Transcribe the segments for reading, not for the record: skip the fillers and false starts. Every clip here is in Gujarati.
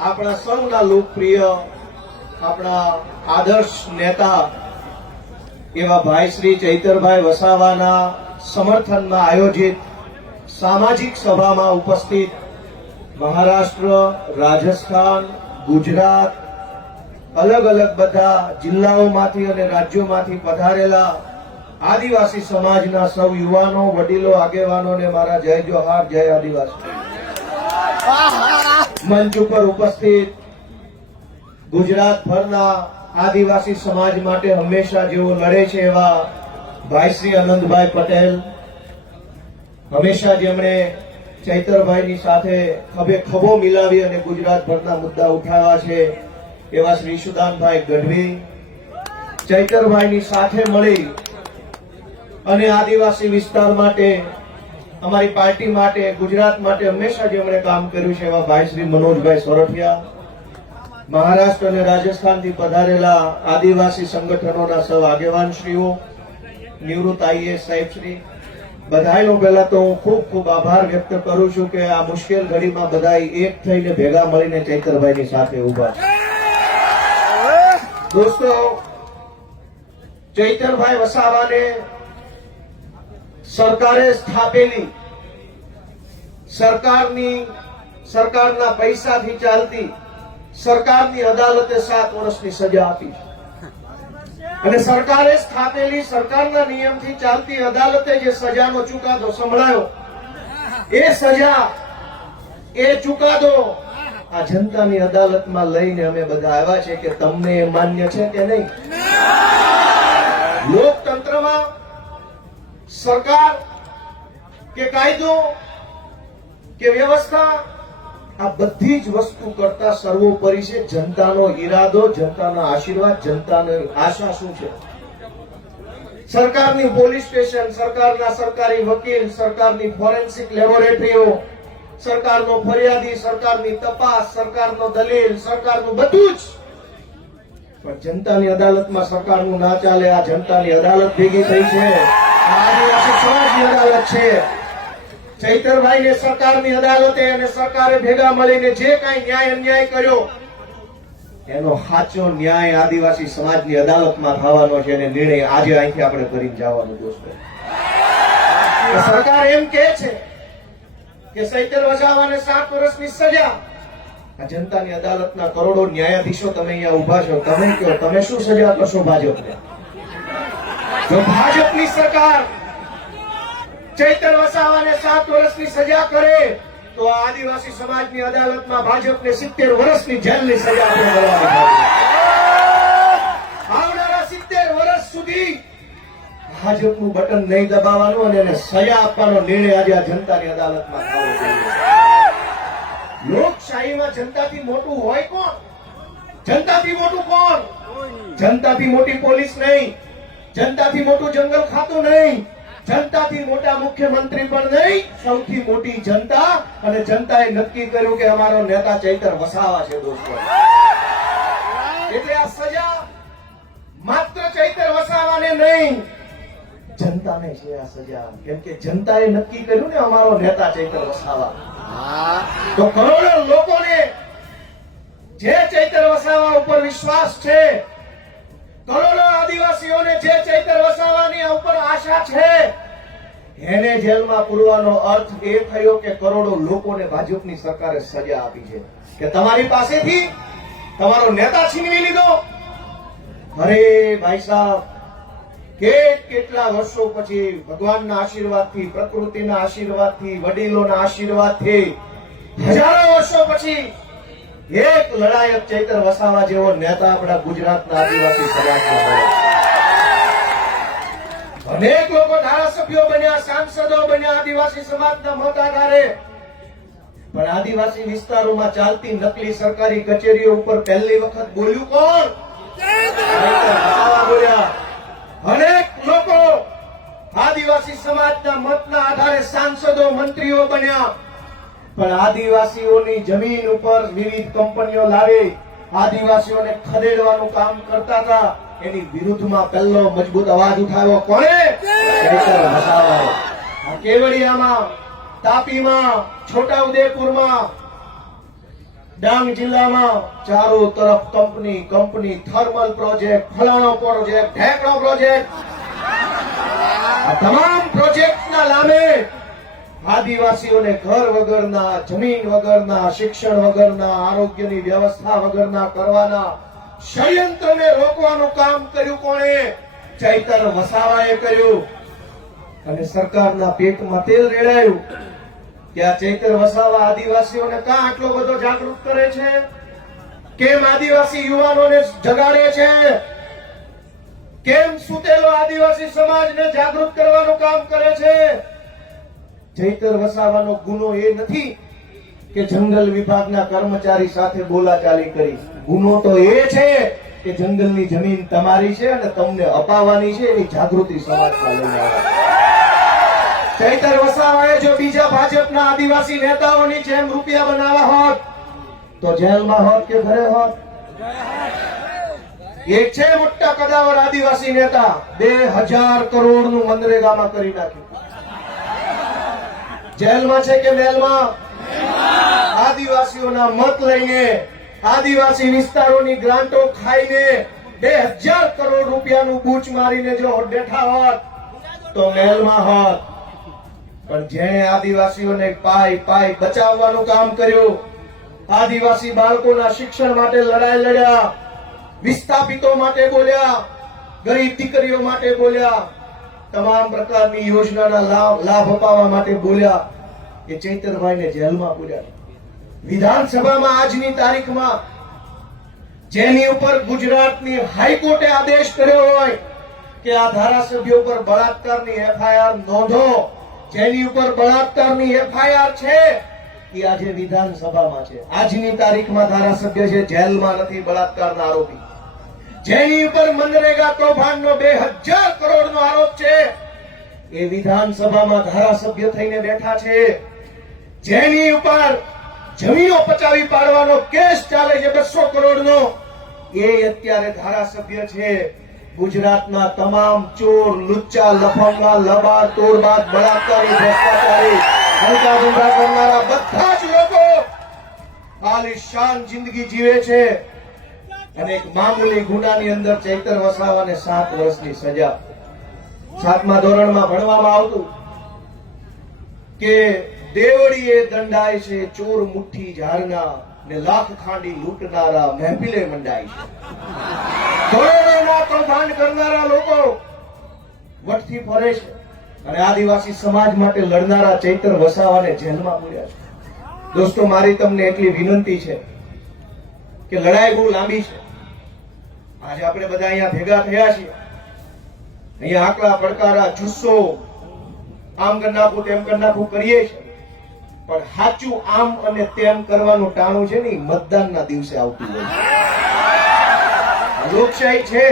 આપણા સૌના લોકપ્રિય આપણા આદર્શ નેતા એવા ભાઈ શ્રી ચૈતરભાઈ વસાવાના સમર્થનમાં આયોજિત સામાજિક સભામાં ઉપસ્થિત મહારાષ્ટ્ર, રાજસ્થાન, ગુજરાત, અલગ અલગ બધા જિલ્લાઓમાંથી અને રાજ્યોમાંથી પધારેલા આદિવાસી સમાજના સૌ યુવાનો, વડીલો, આગેવાનોને મારા જય જોહાર, જય આદિવાસી. મંચ ઉપર ઉપસ્થિત ગુજરાતભરના આદિવાસી સમાજ માટે હંમેશા જેઓ લડે છે એવા ભાઈ શ્રી અનંતભાઈ પટેલ, હંમેશા જેમણે ચૈતરભાઈની સાથે ખભે ખભો મિલાવી અને ગુજરાતભરના મુદ્દા ઉઠાવ્યા છે એવા શ્રી સુદાનભાઈ ગઢવી, ચૈતરભાઈની સાથે મળી અને આદિવાસી વિસ્તાર માટે, અમારી પાર્ટી માટે, ગુજરાત માટે હંમેશા જેમણે કામ કર્યું છે એવા ભાઈ શ્રી મનોજભાઈ સોરઠિયા, મહારાષ્ટ્ર અને રાજસ્થાનથી પધારેલા આદિવાસી સંગઠનોના સૌ આગેવાનશ્રીઓ, નિવૃત્ત આઈએએસ સાહેબશ્રી, બધાનો પહેલા તો હું ખૂબ ખૂબ આભાર વ્યક્ત કરું છું કે આ મુશ્કેલ ઘડીમાં બધા એક થઈને ભેગા મળીને ચૈતરભાઈની સાથે ઉભા છે. દોસ્તો, ચૈતરભાઈ વસાવાને સરકારે સ્થાપેલી સરકારના પૈસાથી ચાલતી સરકારની અદાલતે 7 વર્ષની સજા આપી છે અને સરકારે સ્થાપેલી સરકારના નિયમથી ચાલતી અદાલતે જે સજાનો ચુકાદો સંભળાયો, એ સજા, એ ચુકાદો આ જનતાની અદાલતમાં લઈને અમે બધા આવ્યા છે કે તમને એ માન્ય છે કે નહીં. લોકતંત્રમાં સરકાર કે કાયદો કે વ્યવસ્થા, આ બધી જ વસ્તુ કરતા સર્વોપરી છે જનતાનો ઈરાદો, જનતાના આશીર્વાદ, જનતાની આશા શું છે. સરકારની પોલીસ સ્ટેશન, સરકારના સરકારી વકીલ, સરકારની ફોરેન્સિક લેબોરેટરીઓ, સરકારનો ફરિયાદી, સરકારની તપાસ, સરકારનો દલીલ, સરકારનું બધું જ, પણ જનતાની અદાલતમાં સરકારનું ના ચાલે. આ જનતાની અદાલત ભેગી થઈ છે, આદિવાસી સમાજની અદાલત છે. ચૈતરભાઈને સરકારની અદાલતે અને સરકારે ભેગા મળીને જે કાંઈ ન્યાય અન્યાય કર્યો, એનો સાચો ન્યાય આદિવાસી સમાજની અદાલતમાં થવાનો છે અને નિર્ણય આજે અહીંથી આપણે કરીને જવાનું. દોસ્તો, સરકાર એમ કહે છે કે ચૈતર વસાવાને 7 વર્ષની સજા. આ જનતાની અદાલતના કરોડો ન્યાયાધીશો તમે અહીંયા ઉભા છો, તમે કહો તમે શું સજા કરશો ભાજપને? જો ભાજપની સરકાર ચૈતર વસાવાને 7 વર્ષની સજા કરે તો આ આદિવાસી સમાજની અદાલતમાં ભાજપને 70 વર્ષની જેલની સજા આવનારા 70 વર્ષ સુધી ભાજપનું બટન નહીં દબાવવાનું અને એને સજા આપવાનો નિર્ણય આજે આ જનતાની અદાલતમાં થવો જોઈએ. લોકશાહીમાં જનતાથી મોટું હોય કોણ? જનતાથી મોટું કોણ? જનતાથી મોટી પોલીસ નહીં, જનતાથી મોટું જંગલ ખાતું નહીં, જનતાથી મોટા મુખ્યમંત્રી પણ નહીં, સૌથી મોટી જનતા. અને જનતાએ નક્કી કર્યું કે અમારો નેતા ચૈતર વસાવા છે. દોસ્તો, એટલે આ સજા માત્ર ચૈતર વસાવાને નહીં, જનતાને છે આ સજા. કેમ કે જનતાએ નક્કી કર્યું ને અમારો નેતા ચૈતર વસાવા. તો કરોડો લોકોને જે ચૈતર વસાવા ઉપર વિશ્વાસ છે, કરોડો આદિવાસીઓને જે ચૈતર વસાવાની ઉપર આશા છે, એને જેલમાં પૂરવાનો અર્થ એ થયો કે કરોડો લોકોને ભાજપની સરકારે સજા આપી છે કે તમારી પાસેથી તમારો નેતા છીનવી લીધો. અરે ભાઈ સાહેબ, કેટલા વર્ષો પછી ભગવાનના આશીર્વાદથી, પ્રકૃતિના આશીર્વાદથી, વડીલોના આશીર્વાદથી, હજારો વર્ષો પછી એક લડાયક ચૈતર વસાવા જેવો નેતા આપણા ગુજરાતના આદિવાસી સમાજમાં મળ્યો. અનેક લોકો ધારાસભ્યો બન્યા, સાંસદો બન્યા આદિવાસી સમાજના મત આધારે, પણ આદિવાસી વિસ્તારોમાં ચાલતી નકલી સરકારી કચેરીઓ ઉપર પહેલી વખત બોલ્યું કોણ? ચૈતર વસાવા બોલ્યા. અનેક લોકો આદિવાસી સમાજના મતના આધારે સાંસદો, મંત્રીઓ બન્યા, પણ આદિવાસીઓની જમીન ઉપર વિવિધ કંપનીઓ લાવી આદિવાસીઓને ખદેડવાનું કામ કરતા હતા, એની વિરુદ્ધમાં પહેલો મજબૂત અવાજ ઉઠાવ્યો કોણે? ચૈતર વસાવાએ. કેવડિયામાં, તાપીમાં, છોટાઉદેપુરમાં ડાંગ જિલ્લામાં ચારો તરફ કંપની થર્મલ પ્રોજેક્ટ, ફલાણો પ્રોજેક્ટ, ઢેકણો પ્રોજેક્ટ, આ તમામ પ્રોજેક્ટના નામે આદિવાસીઓને ઘર વગરના, જમીન વગરના, શિક્ષણ વગરના, આરોગ્યની વ્યવસ્થા વગરના કરવાના ષડયંત્રને રોકવાનું કામ કર્યું કોણે? ચૈતર વસાવાએ કર્યું. અને સરકારના પેટમાં તેલ રેડાયું કે આ ચૈતર વસાવા આદિવાસીઓને કાં આટલો બધો જાગૃત કરે છે? કેમ આદિવાસી યુવાનોને જગાડે છે? કેમ સુતેલો આદિવાસી સમાજને જાગૃત કરવાનું કામ કરે છે? ચૈતર વસાવાનો ગુનો એ નથી કે જંગલ વિભાગના કર્મચારી સાથે બોલાચાલી કરી. ગુનો તો એ છે કે જંગલની જમીન તમારી છે અને તમને અપાવવાની છે, એની જાગૃતિ સમાજમાં લઈને આવ્યા. ચૈતર વસાવાએ જો બીજા ભાજપના આદિવાસી નેતાઓની જેમ રૂપિયા બનાવ્યા હોત તો જેલમાં હોત કે ઘરે હોત? એક છે મોટા કદાવર આદિવાસી નેતા, 2000 કરોડનું મનરેગામાં કરી નાખ્યું. જેલમાં છે કે મેલમાં? આદિવાસીઓના મત લઈને, આદિવાસી વિસ્તારોની ગ્રાન્ટો ખાઈને 2000 કરોડ રૂપિયાનું બૂચ મારીને જો બેઠા હોત તો મેલમાં હોત. પણ જેણે આદિવાસીઓને પાય બચાવવાનું કામ કર્યું, આદિવાસી બાળકોના શિક્ષણ માટે લડાઈ લડ્યા, વિસ્થાપિતો માટે બોલ્યા, ગરીબ દીકરીઓ માટે બોલ્યા, તમામ પ્રકારની યોજનાના લાભ અપાવવા માટે બોલ્યા, એ ચૈતરભાઈને જેલમાં પૂર્યા. વિધાનસભામાં આજની તારીખમાં જેની ઉપર ગુજરાતની હાઈકોર્ટે આદેશ કર્યો હોય કે આ ધારાસભ્યો પર બળાત્કારની એફઆઈઆર નોંધો, જેની ઉપર બળાત્કારની એફઆઈઆર છે એ આજે વિધાનસભામાં છે. આજની તારીખમાં ધારાસભ્ય છે, જેલમાં નથી બળાત્કારના આરોપી. જેની ઉપર મનરેગા કૌભાંડનો 2000 કરોડનો આરોપ છે એ વિધાનસભામાં ધારાસભ્ય થઈને બેઠા છે. જેની ઉપર જમીનો પચાવી પાડવાનો કેસ ચાલે છે 200 કરોડનો, એ અત્યારે ધારાસભ્ય છે. ગુજરાતના તમામ ચોર, લુચ્ચા, લફંગા, લબાડ, તોડબાજ, બળાત્કારી, ભ્રષ્ટાચારી, હલકા ધંધા કરનારા બધા જ લોકો આલિશાન જિંદગી જીવે છે. અને એક મામૂલી ગુનાની અંદર ચૈતર વસાવાને 7 વર્ષની સજા. 7મા ધોરણમાં ભણવામાં આવતું કે દેવડીએ દંડાય છે ચોર મુઠ્ઠી ઝાડના, ને લાખ ખાંડી લૂંટનારા મહેફિલે મંડાય છે. કરોડોના કૌભાંડ કરનારા લોકો વટથી ફરે છે અને આદિવાસી સમાજ માટે લડનારા ચૈતર વસાવાને જેલમાં પૂર્યા છે. દોસ્તો, મારી તમને એટલી વિનંતી છે કે લડાઈ બહુ લાંબી છે. આજે આપણે બધા અહીંયા ભેગા થયા છીએ, અહીંયા આકડા પડકારા, જુસ્સો, આમ કરી નાખું તેમ કરી નાખું કરીએ છીએ. પણ સાચું આમ અને તેમ કરવાનું ટાણું છે ને મતદાનના દિવસે આવતું હોય. લોકશાહી છે,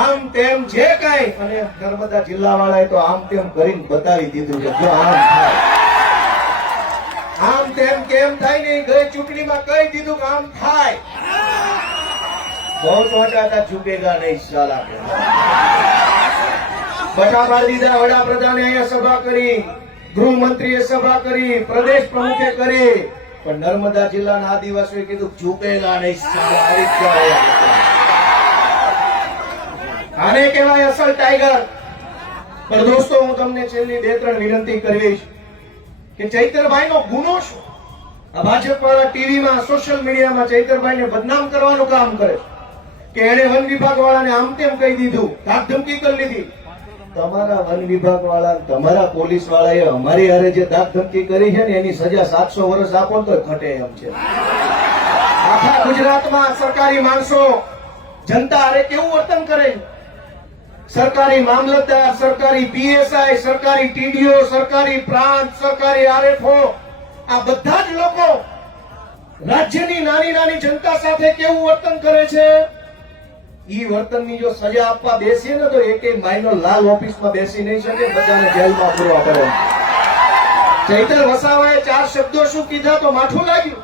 આમ તેમ જે કાંઈ, અને નર્મદા જિલ્લા વાળાએ તો આમ તેમ કરીને બતાવી દીધું છે. જો આમ થાય, આમ તેમ કેમ થાય ને, ગઈ ચૂંટણીમાં કહી દીધું કે આમ થાય. બહુ સોચા હતા ઝૂકેગા નહીં સાલા. બટા પાડી દીધા. વડાપ્રધાને અહીંયા સભા કરી, ગૃહમંત્રીએ સભા કરી, પ્રદેશ પ્રમુખે કરી, પણ નર્મદા જિલ્લાના આદિવાસીઓએ કીધું ઝૂકેગા નહીં સાલા. આવી કહેવાય, આને કહેવાય અસલ ટાઈગર. પણ દોસ્તો, હું તમને છેલ્લી 2-3 વિનંતી કરીશ કે ચૈતરભાઈનો ગુનો શું? આ ભાજપ વાળા ટીવીમાં, સોશિયલ મીડિયામાં ચૈતરભાઈને બદનામ કરવાનું કામ કરે કે એને વન વિભાગ વાળાને આમ તેમ કહી દીધું, ધાક ધમકી કરી લીધી. તમારા વન વિભાગ વાળા, તમારા પોલીસ વાળાએ અમારી હારે જે ધાક ધમકી કરી છે ને એની સજા 700 વર્ષ આપો તો ઘટે એમ છે. આખા ગુજરાતમાં સરકારી માણસો જનતા હારે કેવું વર્તન કરે છે? સરકારી મામલતદાર, સરકારી પીએસઆઈ, સરકારી ટીડીઓ, સરકારી પ્રાંત, સરકારી આરએફઓ, આ બધા જ લોકો રાજ્યની નાની નાની જનતા સાથે કેવું વર્તન કરે છે? ઈ વર્તનની જો સજા આપવા બેસીએ ને તો એકેય માઇનો લાલ ઓફિસમાં બેસી નહીં શકે, બધાને જેલમાં પૂરવા પડે. ચૈતર વસાવાએ 4 શબ્દો શું કીધા તો માઠું લાગ્યું.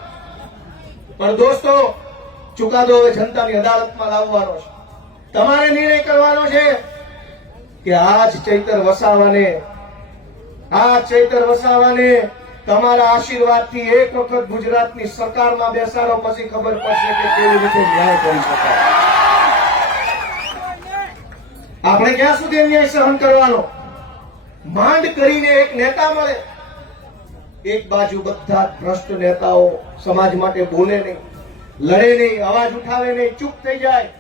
પણ દોસ્તો, ચુકાદો હવે જનતાની અદાલતમાં લાવવાનો છે. તમારે નિર્ણય કરવાનો છે કે આ ચૈતર વસાવાને તમારા આશીર્વાદથી એક વખત ગુજરાતની સરકારમાં બેસાડો, પછી ખબર પડશે કે કેવી રીતે ન્યાય કરી શકાય. આપણે ક્યાં સુધી અન્યાય સહન કરવાનો? માંડ કરીને એક નેતા મળે, એક બાજુ બધા જ ભ્રષ્ટ નેતાઓ સમાજ માટે બોલે નહીં, લડે નહીં, અવાજ ઉઠાવે નહીં, ચૂપ થઈ જાય.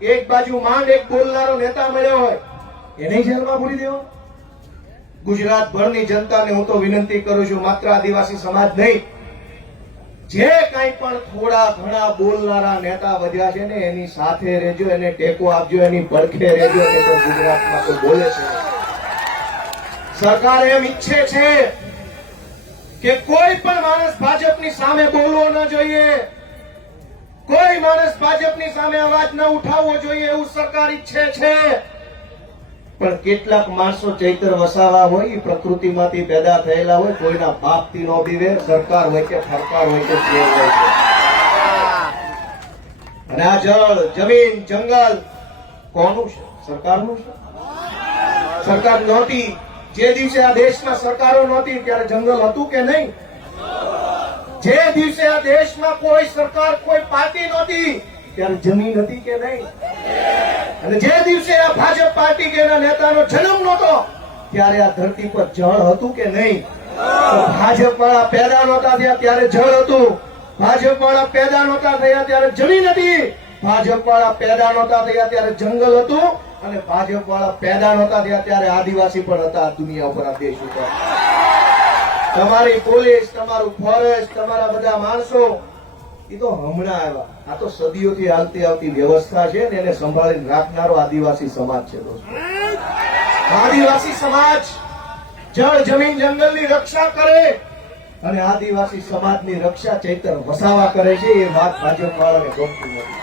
એક બાજુ માંડ એક બોલનારો નેતા મળ્યો હોય, એને જેલમાં પૂરી દેવો. ગુજરાતભરની જનતાને હું તો વિનંતી કરું છું, માત્ર આદિવાસી સમાજ નહીં, જે કંઈ પણ થોડા ઘણા બોલનારા નેતા વધ્યા છે ને એની સાથે રહેજો, એને ટેકો આપજો, એની પડખે રહેજો. એ તો ગુજરાતમાં તો બોલે છે. સરકાર એમ ઈચ્છે છે કે કોઈ પણ માણસ ભાજપની સામે બોલવો ન જોઈએ, કોઈ માણસ ભાજપની સામે અવાજ ન ઉઠાવવો જોઈએ, એવું સરકાર ઈચ્છે છે. પણ કેટલાક માણસો ચૈતર વસાવા હોય, એ પ્રકૃતિમાંથી પેદા થયેલા હોય, કોઈના બાપથી નો બીવે, સરકાર હોય કે સરકાર હોય કે શેર હોય છે. અને આ જળ, જમીન, જંગલ કોનું છે? સરકારનું છે. સરકાર નહોતી, જે દિવસે આ દેશમાં સરકારો નહોતી ત્યારે જંગલ હતું કે નહીં? જે દિવસે આ દેશમાં કોઈ સરકાર, કોઈ પાર્ટી નહોતી ત્યારે જમીન હતી કે નહીં? અને જે દિવસે આ ભાજપ પાર્ટી કે એના નેતાનો જન્મ નહોતો ત્યારે આ ધરતી પર જળ હતું કે નહીં? ભાજપ વાળા પેદા નહોતા થયા ત્યારે જળ હતું, ભાજપ વાળા પેદા નહોતા થયા ત્યારે જમીન હતી, ભાજપ વાળા પેદા નહોતા થયા ત્યારે જંગલ હતું, અને ભાજપ વાળા પેદા નહોતા થયા ત્યારે આદિવાસી પણ હતા દુનિયા ઉપર, આ દેશ ઉપર. તમારી પોલીસ, તમારું ફોરેસ્ટ, તમારા બધા માણસો એ તો હમણાં આવ્યા. આ તો સદીઓથી હાલતી આવતી વ્યવસ્થા છે ને એને સંભાળીને રાખનારો આદિવાસી સમાજ છે દોસ્તો. આદિવાસી સમાજ જળ, જમીન, જંગલની રક્ષા કરે અને આદિવાસી સમાજની રક્ષા ચૈતર વસાવા કરે છે. એ વાત ભાજપ વાળાને ગમતું નથી.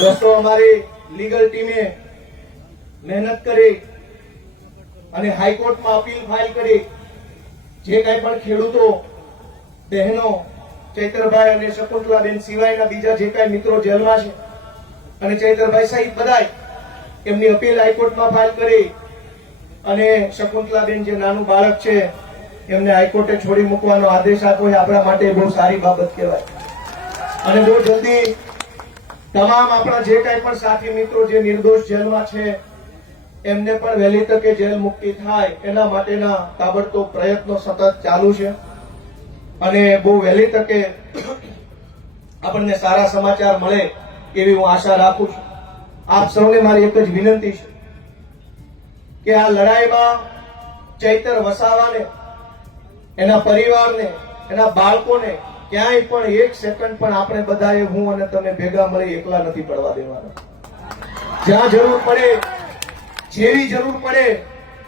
દોસ્તો, અમારી લીગલ ટીમે મહેનત કરી અને હાઈકોર્ટમાં અપીલ ફાઇલ કરી. જે કઈ પણ ખેડૂતો, બહેનો, ચૈતરભાઈ અને શકુંતલાબેન સિવાયના બીજા જે કઈ મિત્રો જેલમાં છે અને ચૈતરભાઈ સહિત બધાય એમની અપીલ હાઈકોર્ટમાં ફાઇલ કરી અને શકુંતલાબેન જે નાનું બાળક છે એમને હાઈકોર્ટે છોડી મૂકવાનો આદેશ આપ્યો. એ આપણા માટે બહુ સારી બાબત કહેવાય. અને બહુ જલ્દી તમામ આપણા જે કઈ પણ સાથી મિત્રો જે નિર્દોષ જેલમાં છે એમને પણ વહેલી તકે જેલ મુક્તિ થાય એના માટેના તાબડતોબ પ્રયત્નો સતત ચાલુ છે. અને બહુ વહેલી તકે આપણને સારા સમાચાર મળે એવી હું આશા રાખું છું. આપ સૌને મારી એક જ વિનંતી છે કે આ લડાઈમાં ચૈતર વસાવાને, એના પરિવારને, એના બાળકોને ક્યાંય પણ એક સેકન્ડ પણ આપણે બધાએ, હું અને તમે ભેગા મળી એકલા નથી પડવા દેવાના. જ્યાં જરૂર પડે, જેવી જરૂર પડે,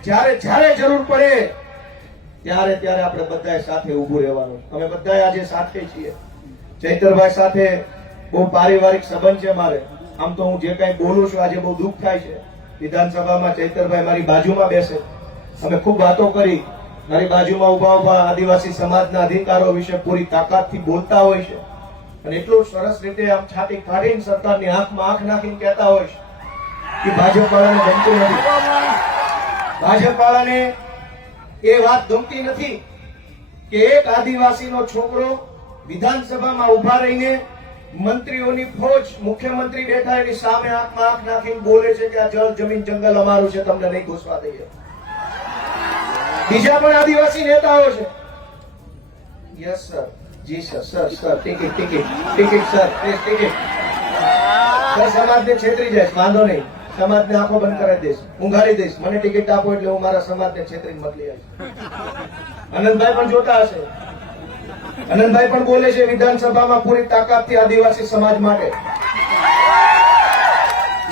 જ્યારે જરૂર પડે ત્યારે આપણે બધાએ સાથે ઉભું રહેવાનું. અમે બધાએ આજે સાથે છીએ. ચૈતરભાઈ સાથે બહુ પારિવારિક સંબંધ છે મારે. આમ તો હું જે કઈ બોલું છું આજે બહુ દુઃખ થાય છે. વિધાનસભામાં ચૈતરભાઈ મારી બાજુમાં બેસે, અમે ખૂબ વાતો કરી, મારી બાજુમાં ઉભા આદિવાસી સમાજના અધિકારો વિશે પૂરી તાકાતથી બોલતા હોય છે અને એટલું સરસ રીતે આમ છાતી કાઢીને સરકારની આંખમાં આંખ નાખીને કહેતા હોય છે કે ભાજપ વાળાને ગમતું નથી. ભાજપ વાળાને એ વાત ગમતી નથી કે એક આદિવાસીનો છોકરો વિધાનસભામાં ઉભા રહીને મંત્રીઓની ફોજ, મુખ્યમંત્રી બેઠા એની સામે આંખમાં આંખ નાખીને બોલે છે કે આ જળ, જમીન, જંગલ અમારું છે, તમને નહીં ઘૂસવા દઈએ. બીજા પણ આદિવાસી નેતાઓ છે. યસ સર, જી sir, sir ticket sir, ticket sir. સમાજને છેતરી જાય, વાંધો નહીં, સમાજને આંખો બંધ કરાવી દઈશ, ઊંઘાડી દઈશ. મને ટિકિટ આપો એટલે હું મારા સમાજને છેતરીને મોકલી આવીશ. આનંદભાઈ પણ જોતા હશે. આનંદભાઈ પણ બોલે છે વિધાનસભામાં પૂરી તાકાતથી આદિવાસી સમાજ માટે.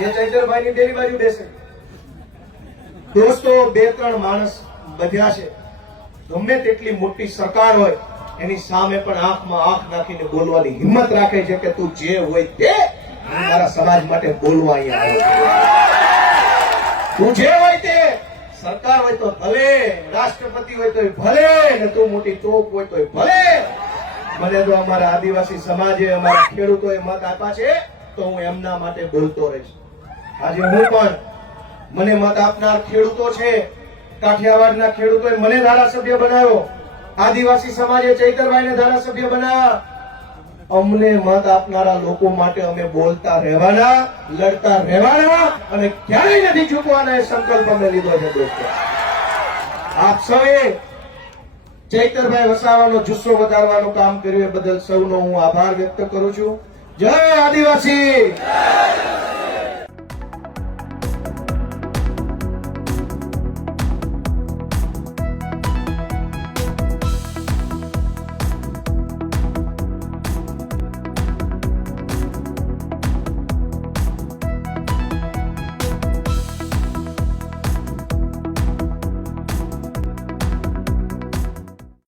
એ ચૈતરભાઈની બેની બાજુ બેસે. દોસ્તો, 2-3 માણસ બધ્યા છે. ગમે તેટલી મોટી સરકાર હોય એની સામે પણ આંખમાં આંખ નાખીને બોલવાની હિંમત રાખે છે કે તું જે હોય તે, હું મારા સમાજ માટે બોલવા અહીંયા આવ્યો છું. તું જે હોય તે, સરકાર હોય તો ભલે, રાષ્ટ્રપતિ હોય તો ભલે, ને તું મોટી તોપ હોય તો ભલે. મને તો અમારા આદિવાસી સમાજે, અમારા ખેડૂતોએ મત આપ્યા છે તો હું એમના માટે બોલતો રહીશ. આજે હું પણ, મને મત આપનાર ખેડૂતો છે, કાઠિયાવાડના ખેડૂતોએ મને ધારાસભ્ય બનાવ્યો. આદિવાસી સમાજે ચૈતરભાઈને ધારાસભ્ય બનાવ્યા. અમને મત આપનારા લોકો માટે અમે બોલતા રહેવાના, લડતા રહેવાના અને ક્યારેય નથી ચૂકવાના એ સંકલ્પ અમે લીધો છે દોસ્તો. આપ સૌએ ચૈતરભાઈ વસાવાનો જુસ્સો વધારવાનું કામ કર્યું એ બદલ સૌનો હું આભાર વ્યક્ત કરું છું. જય આદિવાસી.